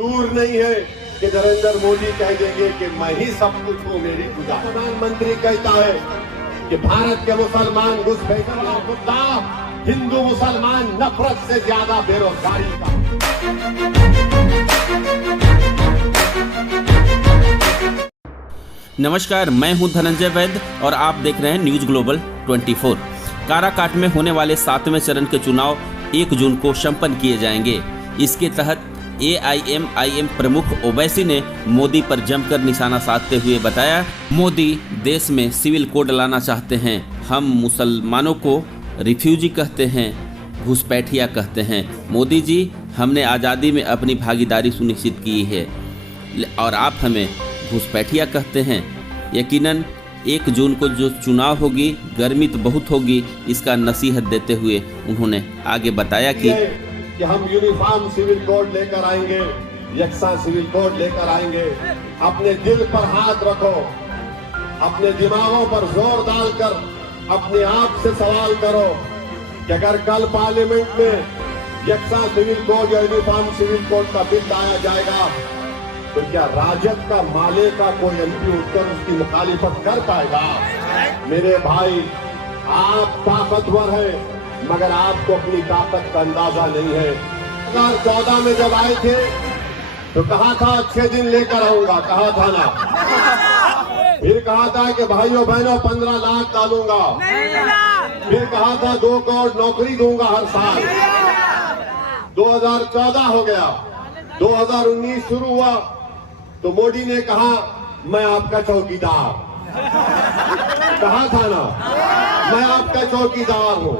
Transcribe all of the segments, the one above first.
दूर नहीं है कि नरेंद्र मोदी कह देंगे कि मैं ही सब कुछ हूँ, मेरी पूजा। प्रधानमंत्री कहता है कि भारत के मुसलमान घुसपैठ का मुद्दा हिंदू मुसलमान नफरत से ज्यादा बेरोजगारी का। नमस्कार, मैं हूं धनंजय वैद्य और आप देख रहे हैं न्यूज ग्लोबल 24। काराकाट में होने वाले 7वें चरण के चुनाव 1 जून को संपन्न किए जाएंगे। इसके तहत AIMIM प्रमुख ओवैसी ने मोदी पर जमकर निशाना साधते हुए बताया, मोदी देश में सिविल कोड लाना चाहते हैं। हम मुसलमानों को रिफ्यूजी कहते हैं, घुसपैठिया कहते हैं। मोदी जी, हमने आज़ादी में अपनी भागीदारी सुनिश्चित की है और आप हमें घुसपैठिया कहते हैं। यकीनन 1 जून को जो चुनाव होगी, गर्मी तो बहुत होगी, इसका नसीहत देते हुए उन्होंने आगे बताया कि हम यूनिफॉर्म सिविल कोड लेकर आएंगे, यकसा सिविल कोड लेकर आएंगे। अपने दिल पर हाथ रखो, अपने दिमागों पर जोर डालकर अपने आप से सवाल करो कि अगर कल पार्लियामेंट में यकसा सिविल कोड या यूनिफॉर्म सिविल कोड का बिल लाया जाएगा तो क्या राजद का माले का कोई MP उठकर उसकी मुखालिफत कर पाएगा? मेरे भाई, आप ताकतवर हैं मगर आपको अपनी ताकत का अंदाजा नहीं है। 2014 में जब आए थे तो कहा था अच्छे दिन लेकर आऊंगा, कहा था ना। फिर कहा था कि भाइयों बहनों 15 लाख डालूंगा, फिर कहा था 2 करोड़ नौकरी दूंगा हर साल। 2014 हो गया, 2019 शुरू हुआ तो मोदी ने कहा मैं आपका चौकीदार, कहा था ना, मैं आपका चौकीदार हूं।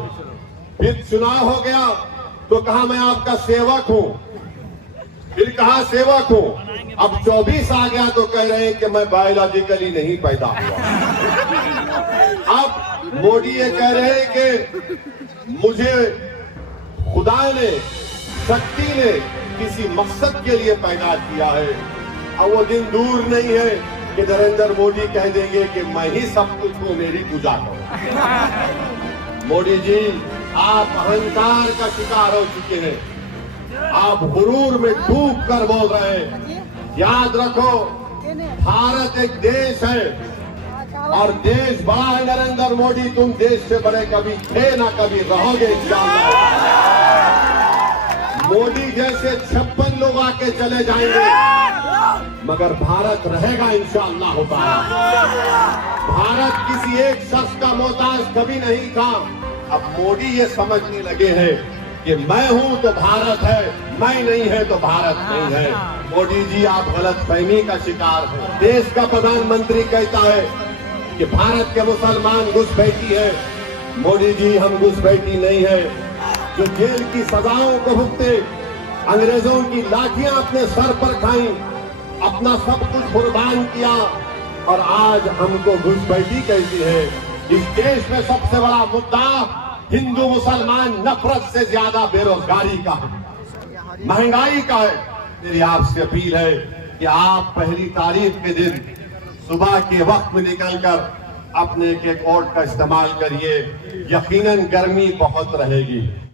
फिर चुनाव हो गया तो कहा मैं आपका सेवक हूं, फिर कहा सेवक हूं। अब 24 आ गया तो कह रहे हैं कि मैं बायोलॉजिकली नहीं पैदा हुआ। अब मोदी ये कह रहे हैं कि मुझे खुदा ने, शक्ति ने किसी मकसद के लिए पैदा किया है। अब वो दिन दूर नहीं है कि नरेंद्र मोदी कह देंगे कि मैं ही सब कुछ हूँ, मेरी पूजा करो। मोदी जी, आप अहंकार का शिकार हो चुके हैं, आप गुरूर में डूब कर बोल रहे हैं। याद रखो, भारत एक देश है और देश बड़ा है। नरेंद्र मोदी, तुम देश से बड़े कभी थे ना कभी रहोगे इंशाअल्लाह। मोदी जैसे 56 लोग आके चले जाएंगे मगर भारत रहेगा इंशाअल्लाह। भारत किसी एक शख्स का मोहताज कभी नहीं था। अब मोदी ये समझने लगे हैं कि मैं हूं तो भारत है, मैं नहीं है तो भारत नहीं है। मोदी जी, आप गलतफहमी का शिकार हैं। देश का प्रधानमंत्री कहता है कि भारत के मुसलमान घुसपैठी है। मोदी जी, हम घुसपैठी नहीं है। जो जेल की सजाओं को भुगते, अंग्रेजों की लाठियां अपने सर पर खाई, अपना सब कुछ कुर्बान किया और आज हमको घुसपैठी कहती है। इस देश में सबसे बड़ा मुद्दा हिंदू मुसलमान नफरत से ज्यादा बेरोजगारी का है, महंगाई का है। मेरी आपसे अपील है कि आप 1 तारीख के दिन सुबह के वक्त में निकलकर अपने के कोड का इस्तेमाल करिए। यकीनन गर्मी बहुत रहेगी।